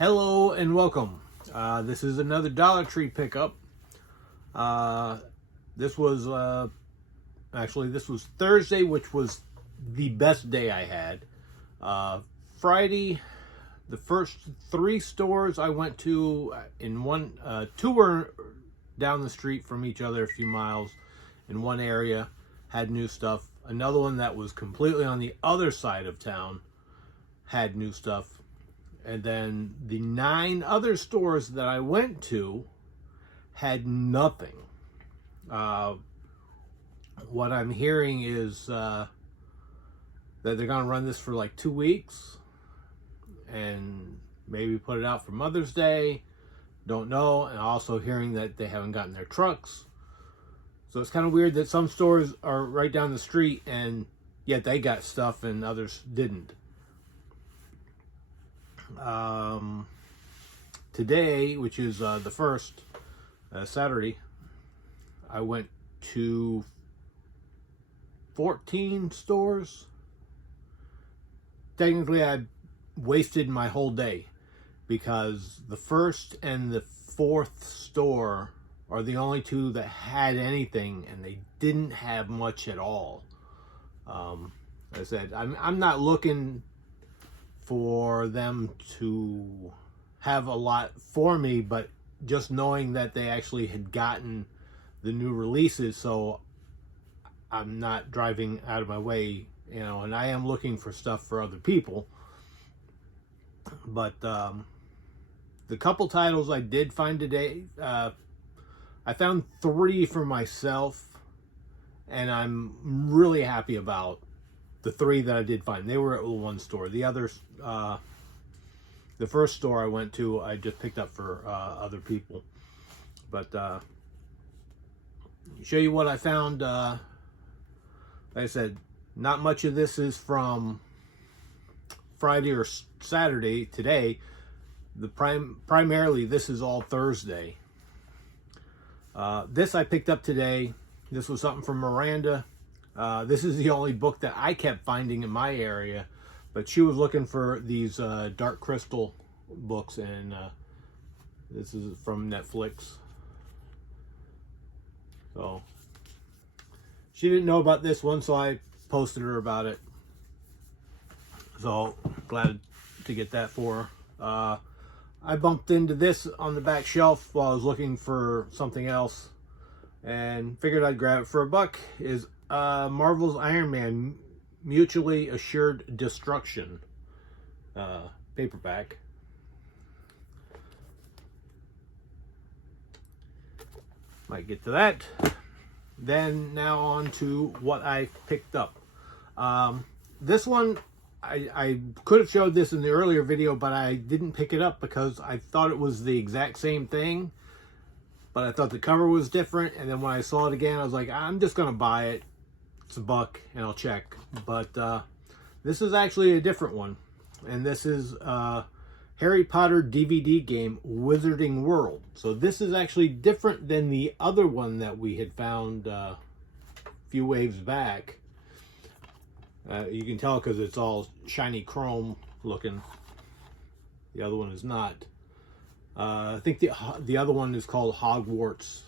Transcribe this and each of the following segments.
Hello and welcome. This is another Dollar Tree pickup. This was Thursday, which was the best day I had. Friday, the first three stores I went to two were down the street from each other a few miles in one area, had new stuff. Another one that was completely on the other side of town had new stuff. And then the 9 other stores that I went to had nothing. What I'm hearing is that they're going to run this for like 2 weeks and maybe put it out for Mother's Day. Don't know. And also hearing that they haven't gotten their trucks. So it's kind of weird that some stores are right down the street and yet they got stuff and others didn't. Today, which is the first Saturday, I went to 14 stores. Technically, I wasted my whole day because the first and the fourth store are the only two that had anything, and they didn't have much at all. I said, I'm not looking for them to have a lot for me, but just knowing that they actually had gotten the new releases, so I'm not driving out of my way, and I am looking for stuff for other people. But the couple titles I did find today, I found 3 for myself, and I'm really happy about the 3 that I did find. They were at one store. The others, the first store I went to, I just picked up for other people. But show you what I found. Like I said, not much of this is from Friday or Saturday today. Primarily, this is all Thursday. This I picked up today. This was something from Miranda. This is the only book that I kept finding in my area, but she was looking for these Dark Crystal books, and this is from Netflix. So she didn't know about this one, so I posted her about it. So glad to get that for her. I bumped into this on the back shelf while I was looking for something else and figured I'd grab it for $1. Is Marvel's Iron Man Mutually Assured Destruction paperback. Might get to that. Then now on to what I picked up. This one, I could have showed this in the earlier video, but I didn't pick it up because I thought it was the exact same thing. But I thought the cover was different, and then when I saw it again, I was like, I'm just going to buy it. It's $1 and I'll check. But this is actually a different one. And this is Harry Potter DVD game, Wizarding World. So this is actually different than the other one that we had found a few waves back. You can tell because it's all shiny chrome looking. The other one is not. I think the other one is called Hogwarts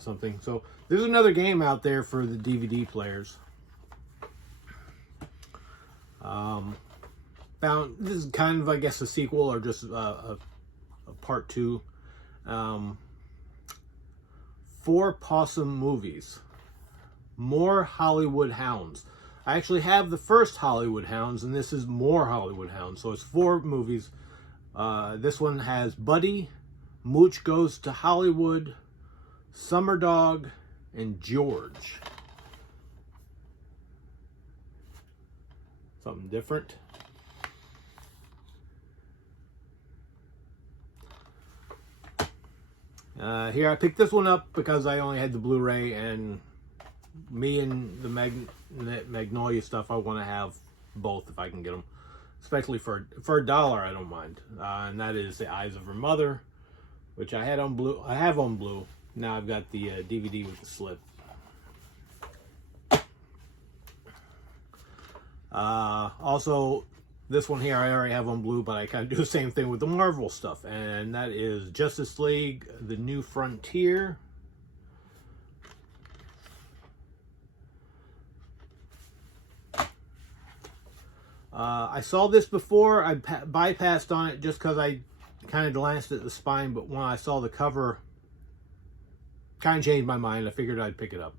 something. So there's another game out there for the DVD players. Found this is kind of, I guess, a sequel or just a part 2. 4 Possum Movies. More Hollywood Hounds. I actually have the first Hollywood Hounds, and this is more Hollywood Hounds. So it's 4 movies. This one has Buddy, Mooch Goes to Hollywood, Summer Dog, and George. Something different. Here I picked this one up because I only had the Blu-ray, and me and the Magnolia stuff, I want to have both if I can get them. Especially for $1, I don't mind. And that is The Eyes of Her Mother, which I had on blue. I have on blue. Now I've got the DVD with the slip. Also, This one here I already have on blue, but I kind of do the same thing with the Marvel stuff. And that is Justice League, The New Frontier. I saw this before. I bypassed on it just because I kind of glanced at the spine, but when I saw the cover, kind of changed my mind. I figured I'd pick it up.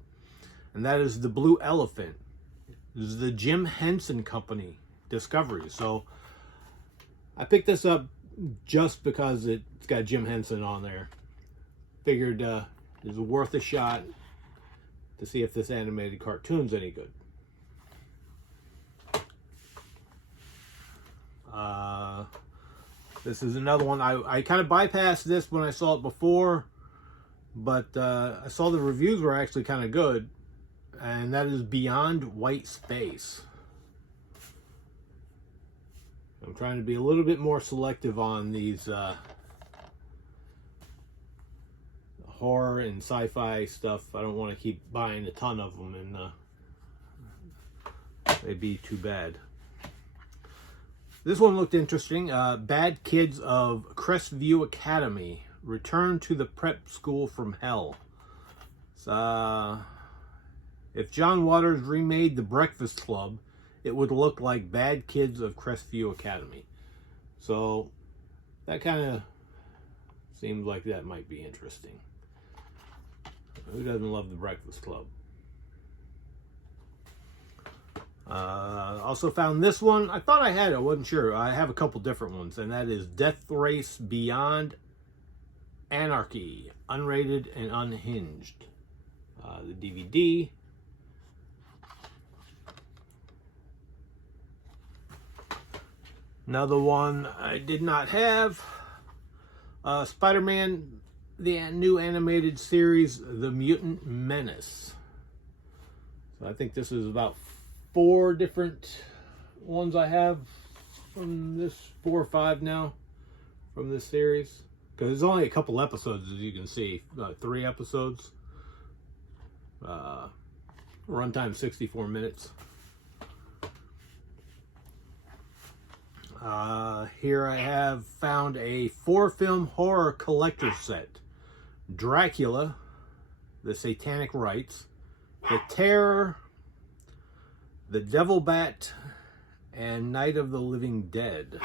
And that is The Blue Elephant. This is the Jim Henson Company Discovery. So I picked this up just because it's got Jim Henson on there. Figured it was worth a shot to see if this animated cartoon's any good. This is another one. I kind of bypassed this when I saw it before, but I saw the reviews were actually kind of good, and that is Beyond White Space. I'm trying to be a little bit more selective on these horror and sci-fi stuff. I don't want to keep buying a ton of them, and they'd be too bad. This one looked interesting. Bad Kids of Crestview Academy return to the prep school from hell. If John Waters remade The Breakfast Club, it would look like Bad Kids of Crestview Academy. So that kind of seems like that might be interesting. Who doesn't love The Breakfast Club? Also found this one. I thought I had it. I wasn't sure. I have a couple different ones, and that is Death Race Beyond Anarchy, unrated and unhinged. The DVD. Another one I did not have. Spider-Man, the new animated series, The Mutant Menace. So I think this is about 4 different ones I have from this, 4 or 5 now from this series, because there's only a couple episodes, as you can see. 3 episodes, runtime 64 minutes. Here I have found a 4-film horror collector set: Dracula, The Satanic Rites, The Terror, The Devil Bat, and Night of the Living Dead.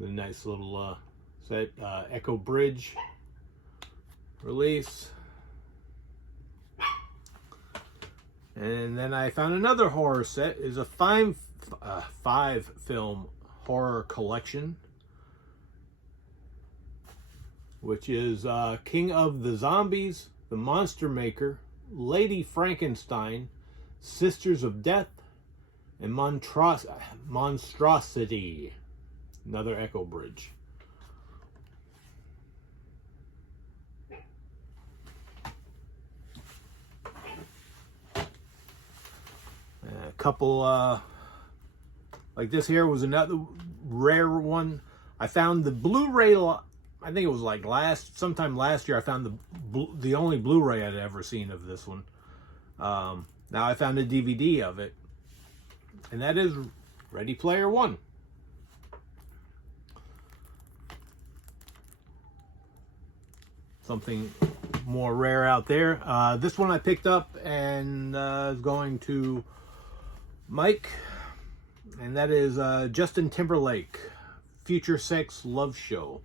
A nice little set. Echo Bridge release. And then I found another horror set. Is a 5-film horror collection, which is King of the Zombies, The Monster Maker, Lady Frankenstein, Sisters of Death, and Monstrosity. Another Echo Bridge. A couple, like this here was another rare one. I found the Blu-ray, I think it was like sometime last year, I found the only Blu-ray I'd ever seen of this one. Now I found a DVD of it, and that is Ready Player One. Something more rare out there. This one I picked up and is going to Mike, and that is Justin Timberlake, Future Sex Love Show.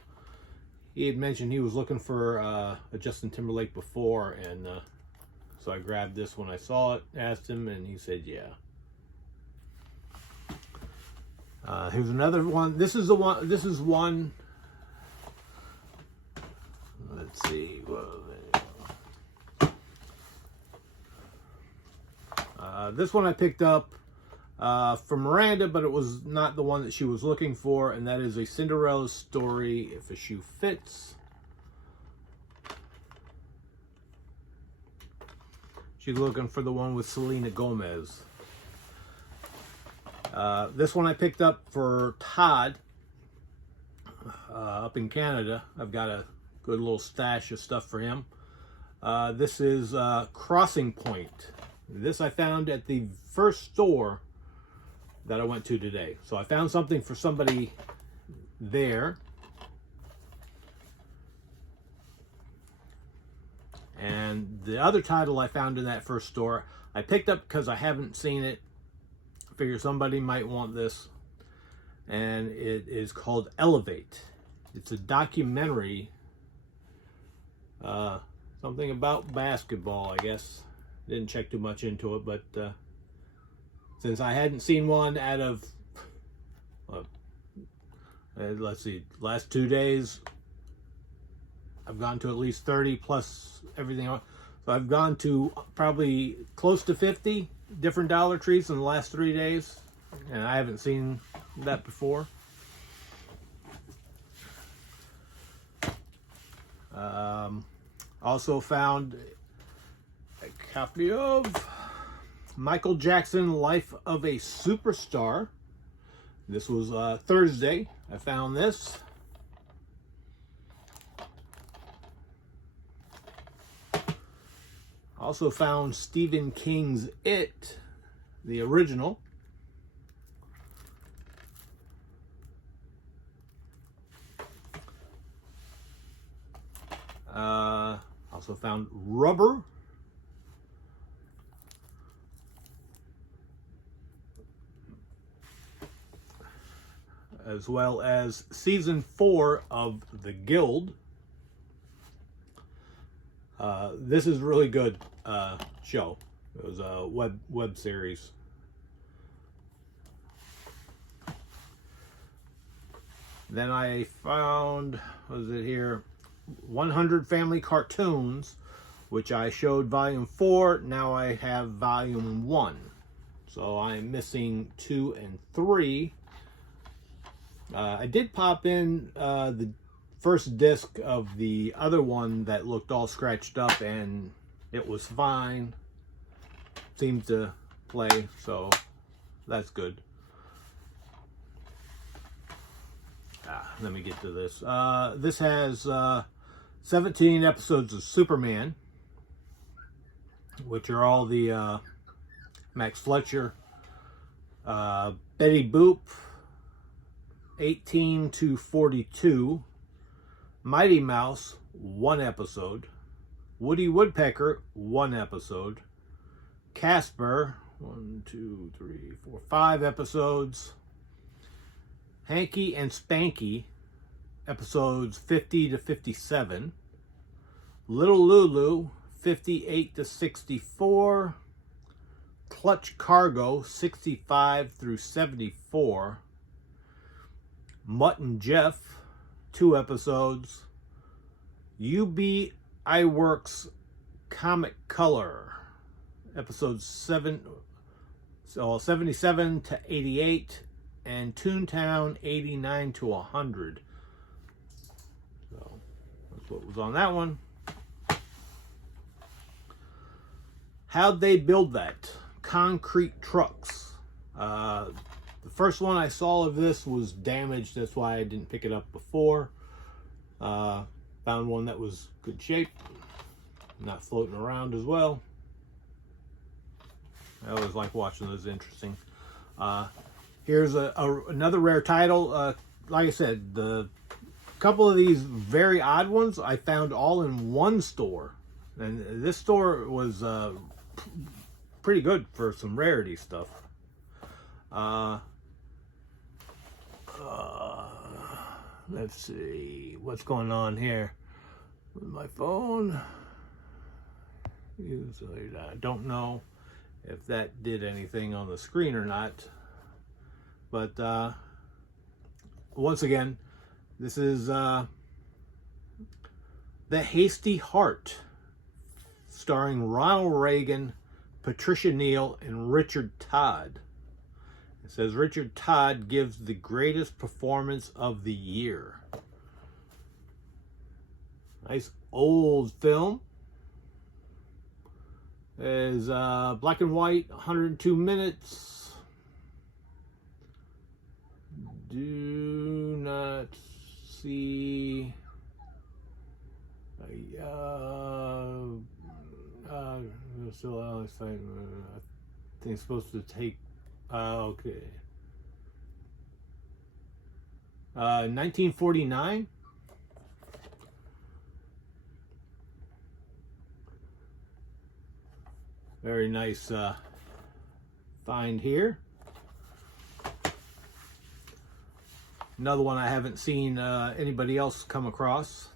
He had mentioned he was looking for a Justin Timberlake before, and so I grabbed this when I saw it, asked him, and he said yeah. Here's another one. This is one. Let's see. This one I picked up from Miranda, but it was not the one that she was looking for, and that is A Cinderella Story If a Shoe Fits. She's looking for the one with Selena Gomez. This one I picked up for Todd up in Canada. I've got a good little stash of stuff for him. This is Crossing Point. This I found at the first store that I went to today. So I found something for somebody there. And the other title I found in that first store, I picked up because I haven't seen it. I figure somebody might want this. And it is called Elevate. It's a documentary. Something about basketball, I guess. Didn't check too much into it, but since I hadn't seen one out of, let's see, last 2 days, I've gone to at least 30 plus everything else. So I've gone to probably close to 50 different Dollar Trees in the last 3 days, and I haven't seen that before. Also found a copy of Michael Jackson, Life of a Superstar. This was Thursday. I found this. Also found Stephen King's It, the original. Also found Rubber. As well as season 4 of The Guild. This is a really good show. It was a web series. Then I found, what is it here? 100 Family Cartoons, which I showed volume 4. Now I have volume 1. So I'm missing 2 and 3. I did pop in the first disc of the other one that looked all scratched up, and it was fine. Seemed to play, so that's good. Let me get to this. This has 17 episodes of Superman, which are all the Max Fletcher, Betty Boop, 18 to 42, Mighty Mouse, 1 episode, Woody Woodpecker, 1 episode, Casper, 5 episodes, Hanky and Spanky, episodes 50 to 57, Little Lulu, 58 to 64, Clutch Cargo, 65 through 74, Mutt and Jeff, 2 episodes, UB Iwerks Comic Color, episodes 77 to 88, and Toontown 89 to 100. So that's what was on that one. How'd they build that? Concrete trucks. The first one I saw of this was damaged. That's why I didn't pick it up before. Found one that was good shape, not floating around as well. I always like watching those. Interesting. Here's another rare title. Like I said, the couple of these very odd ones I found all in one store, and this store was pretty good for some rarity stuff. Let's see what's going on here with my phone. Usually, I don't know if that did anything on the screen or not. But once again, this is The Hasty Heart, starring Ronald Reagan, Patricia Neal, and Richard Todd. It says Richard Todd gives the greatest performance of the year. Nice old film. It is black and white, 102 minutes. Do not see. Still, I think it's supposed to take. Okay. 1949. Very nice find here. Another one I haven't seen anybody else come across.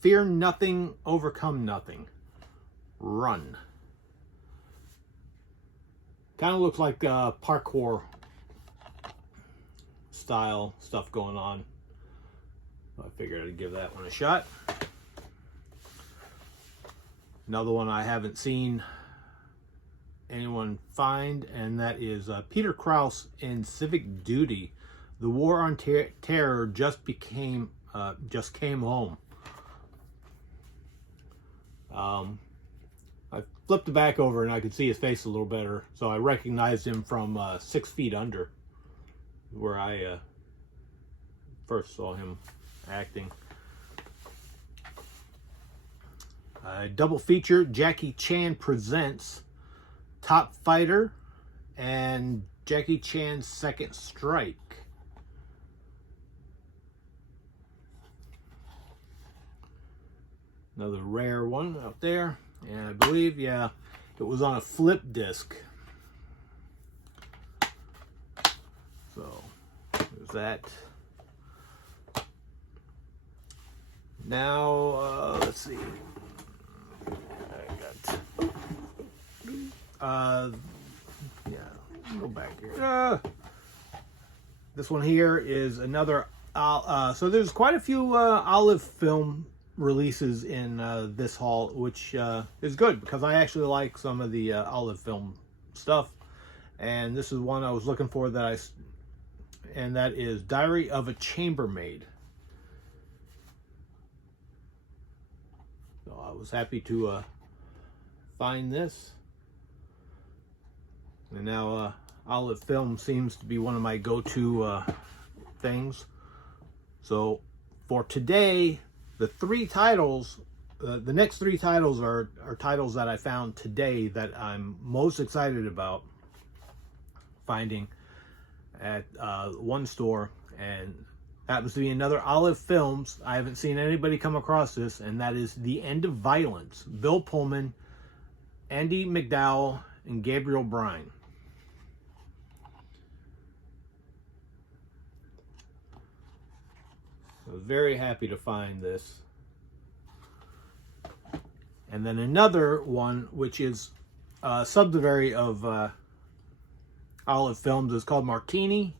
Fear Nothing, Overcome Nothing. Run. Kind of looks like parkour style stuff going on. I figured I'd give that one a shot. Another one I haven't seen anyone find, and that is Peter Krause in Civic Duty. The War on Terror just came home. I flipped it back over and I could see his face a little better, so I recognized him from 6 Feet Under, where I first saw him acting. Double feature, Jackie Chan presents Top Fighter and Jackie Chan's Second Strike. Another rare one out there. And I believe, yeah, it was on a flip disc. So, there's that. Now, let's see. Yeah, go back here. This one here is another, so there's quite a few Olive film releases in this haul, which is good because I actually like some of the Olive film stuff. And this is one I was looking for and that is Diary of a Chambermaid. So I was happy to find this. And now Olive film seems to be one of my go-to things. So for today, the next three titles are titles that I found today that I'm most excited about finding at one store, and happens to be another Olive Films. I haven't seen anybody come across this, and that is The End of Violence. Bill Pullman, Andy McDowell, and Gabriel Bryan. I was very happy to find this. And then another one, which is a subsidiary of Olive Films, is called Martini.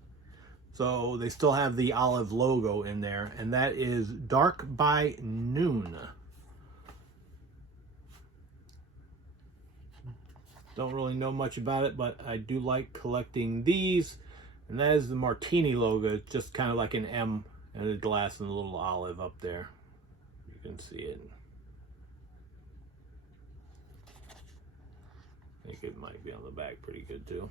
So they still have the Olive logo in there. And that is Dark by Noon. Don't really know much about it, but I do like collecting these. And that is the Martini logo. It's just kind of like an M and a glass and a little olive up there. You can see it. I think it might be on the back pretty good too.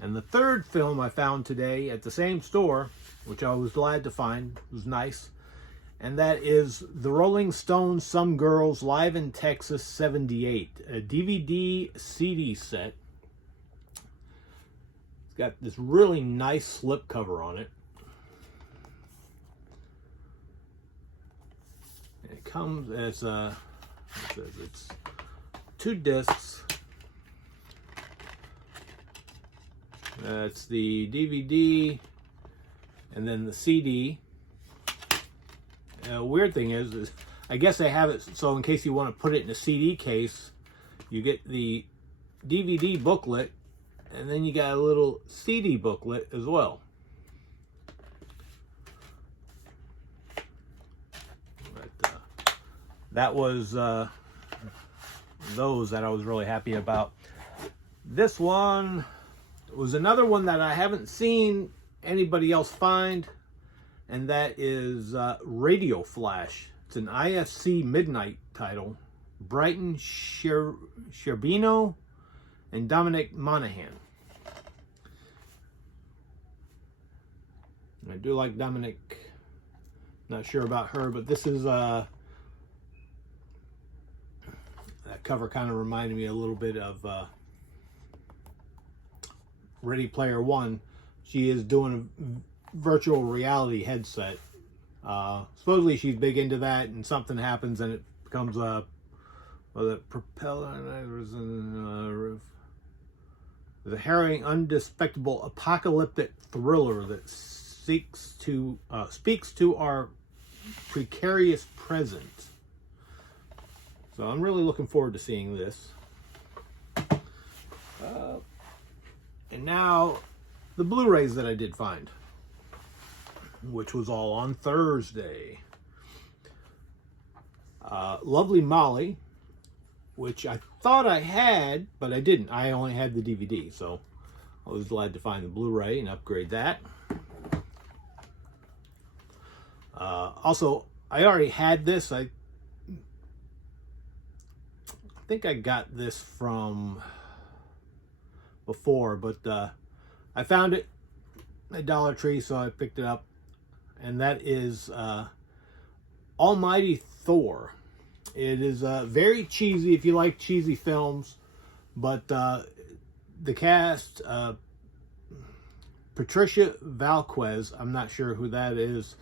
And the third film I found today at the same store, which I was glad to find, was nice, and that is The Rolling Stones Some Girls Live in Texas 78, a DVD CD set. It's got this really nice slipcover on it. And it comes as it's 2 discs. That's the DVD and then the CD. Weird thing is I guess they have it so in case you want to put it in a CD case, you get the DVD booklet and then you got a little CD booklet as well. But, that was those that I was really happy about. This one was another one that I haven't seen anybody else find, and that is Radio Flash. It's an IFC Midnight title. Brighton Sherbino and Dominic Monaghan. I do like Dominic. Not sure about her, but this is that cover kind of reminded me a little bit of Ready Player One. she is doing a virtual reality headset. Supposedly she's big into that, and something happens and it becomes a propeller. The harrowing, undespicable, apocalyptic thriller that speaks to our precarious present. So I'm really looking forward to seeing this. And now the Blu-rays that I did find, which was all on Thursday. Lovely Molly, which I thought I had, but I didn't. I only had the DVD, so I was glad to find the Blu-ray and upgrade that. Also, I already had this. I think I got this from before, but I found it at Dollar Tree, so I picked it up. And that is Almighty Thor. It is very cheesy if you like cheesy films, but the cast, Patricia Valquez, I'm not sure who that is,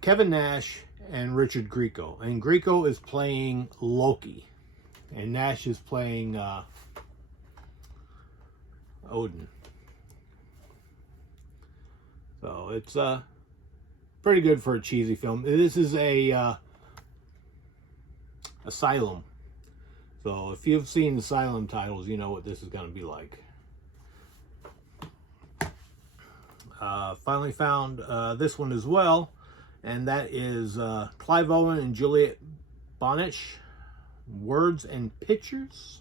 Kevin Nash, and Richard Grieco. And Grieco is playing Loki, and Nash is playing Odin. So it's pretty good for a cheesy film. This is a Asylum. So if you've seen Asylum titles, you know what this is going to be like. Finally found this one as well, and that is Clive Owen and Juliette Binoche, Words and Pictures.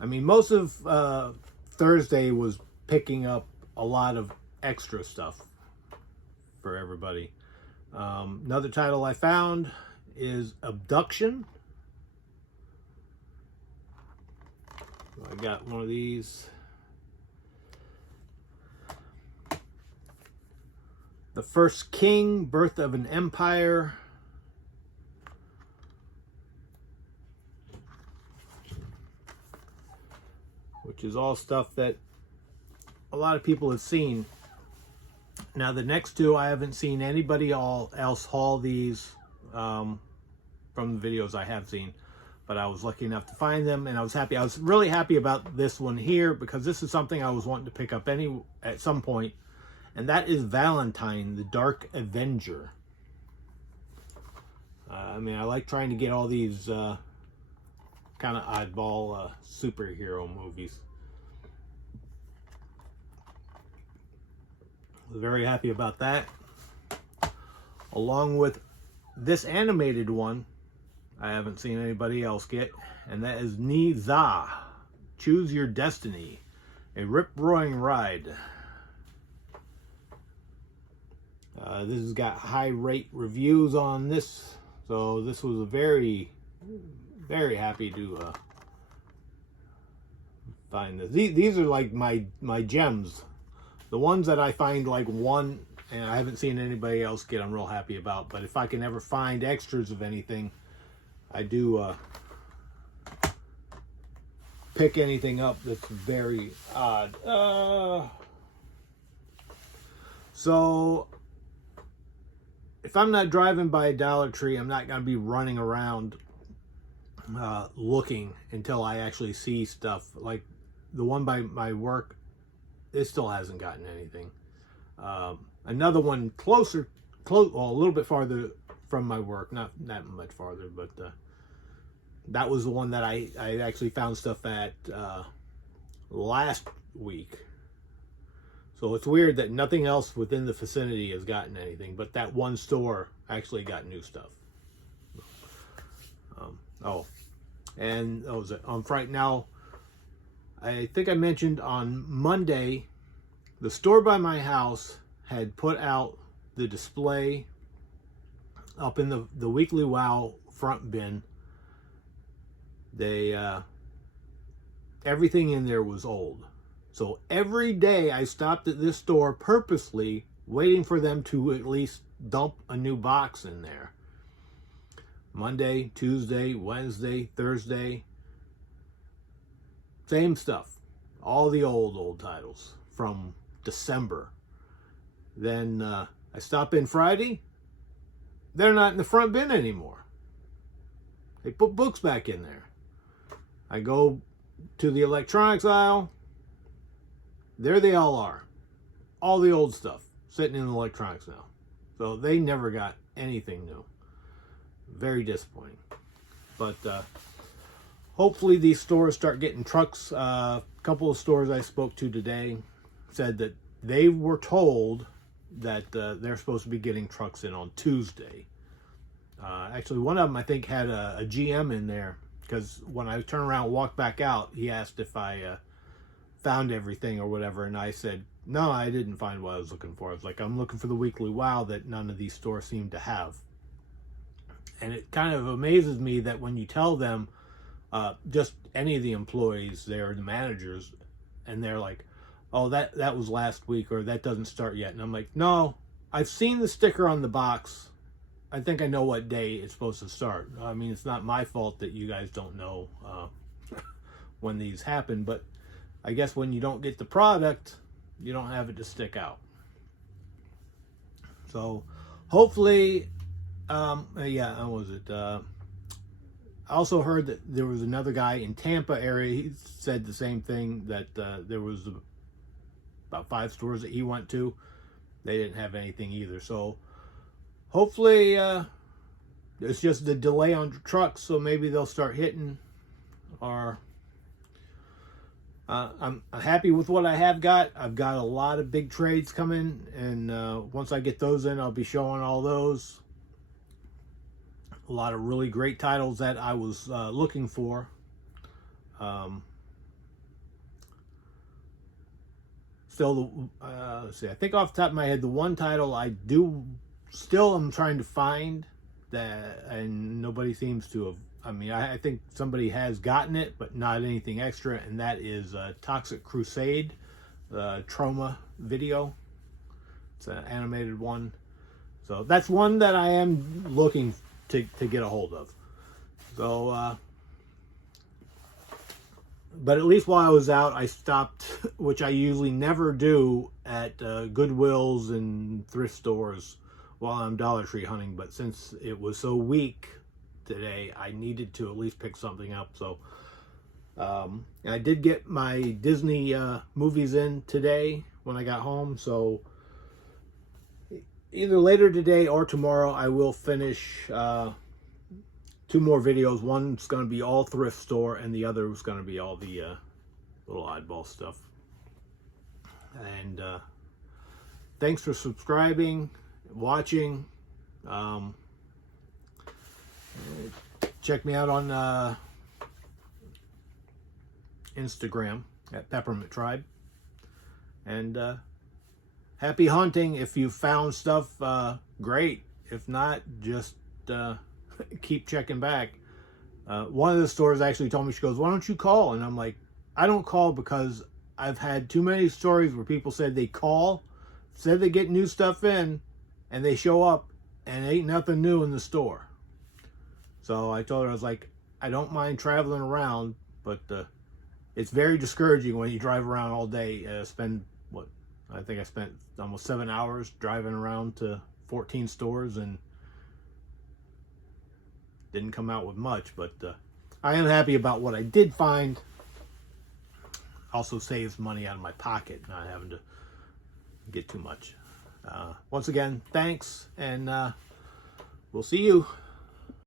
I mean, most of Thursday was picking up a lot of extra stuff for everybody. Another title I found is Abduction. I got one of these. The First King, Birth of an Empire. Which is all stuff that a lot of people have seen. Now the next two, I haven't seen anybody else haul these from the videos I have seen, but I was lucky enough to find them, and I was happy. I was really happy about this one here because this is something I was wanting to pick up at some point, and that is Valentine, the Dark Avenger. I mean, I like trying to get all these kind of oddball superhero movies. Was very happy about that. Along with this animated one, I haven't seen anybody else get, and that is Ni Za, Choose Your Destiny, a rip-roaring ride. This has got high rate reviews on this, so this was a very happy to find this. These are like my gems. The ones that I find like one and I haven't seen anybody else get, I'm real happy about. But if I can ever find extras of anything, I do pick anything up that's very odd. So if I'm not driving by a Dollar Tree, I'm not going to be running around looking until I actually see stuff. Like the one by my work, it still hasn't gotten anything. Another one well, a little bit farther from my work, not that much farther, but that was the one that I actually found stuff at last week. So it's weird that nothing else within the vicinity has gotten anything, but that one store actually got new stuff. And what was it? On Friday now, I think I mentioned on Monday, the store by my house had put out the display up in the Weekly Wow front bin. They everything in there was old. So every day I stopped at this store purposely waiting for them to at least dump a new box in there. Monday, Tuesday, Wednesday, Thursday. Same stuff. All the old titles from December. Then I stop in Friday. They're not in the front bin anymore. They put books back in there. I go to the electronics aisle. There they all are. All the old stuff sitting in the electronics now. So they never got anything new. Very disappointing. But hopefully these stores start getting trucks. A couple of stores I spoke to today said that they were told that they're supposed to be getting trucks in on Tuesday. Actually, one of them I think had a GM in there, because when I turned around and walked back out, he asked if I found everything or whatever, and I said, no, I didn't find what I was looking for. I was like, I'm looking for the Weekly Wow that none of these stores seem to have. And it kind of amazes me that when you tell them, just any of the employees there, the managers, and they're like, oh, that was last week, or that doesn't start yet. And I'm like, no, I've seen the sticker on the box. I think I know what day it's supposed to start. I mean, it's not my fault that you guys don't know when these happen, but I guess when you don't get the product, you don't have it to stick out. So hopefully, yeah, how was it? I also heard that there was another guy in Tampa area. He said the same thing, that there was about 5 stores that he went to. They didn't have anything either. So hopefully it's just the delay on trucks, so maybe they'll start hitting. Or I'm happy with what I have got. I've got a lot of big trades coming, and once I get those in, I'll be showing all those. A lot of really great titles that I was looking for. Still, let's see, I think off the top of my head, the one title I still am trying to find, that, and nobody seems to have. I mean, I think somebody has gotten it, but not anything extra, and that is Toxic Crusade, Trauma video. It's an animated one. So that's one that I am looking to get a hold of. So, but at least while I was out, I stopped, which I usually never do, at Goodwills and thrift stores while I'm Dollar Tree hunting. But since it was so weak today, I needed to at least pick something up. So and I did get my Disney movies in today when I got home. So either later today or tomorrow, I will finish 2 more videos. One's going to be all thrift store, and the other is going to be all the little oddball stuff. And thanks for subscribing, watching. Check me out on Instagram at Peppermint Tribe. And happy hunting. If you found stuff, great. If not, just keep checking back. One of the stores actually told me, she goes, why don't you call? And I'm like, I don't call because I've had too many stories where people said they call, said they get new stuff in, and they show up and ain't nothing new in the store. So I told her, I was like, I don't mind traveling around, but it's very discouraging when you drive around all day. I think I spent almost 7 hours driving around to 14 stores and didn't come out with much. But I am happy about what I did find. Also saves money out of my pocket, not having to get too much. Once again, thanks, and we'll see you.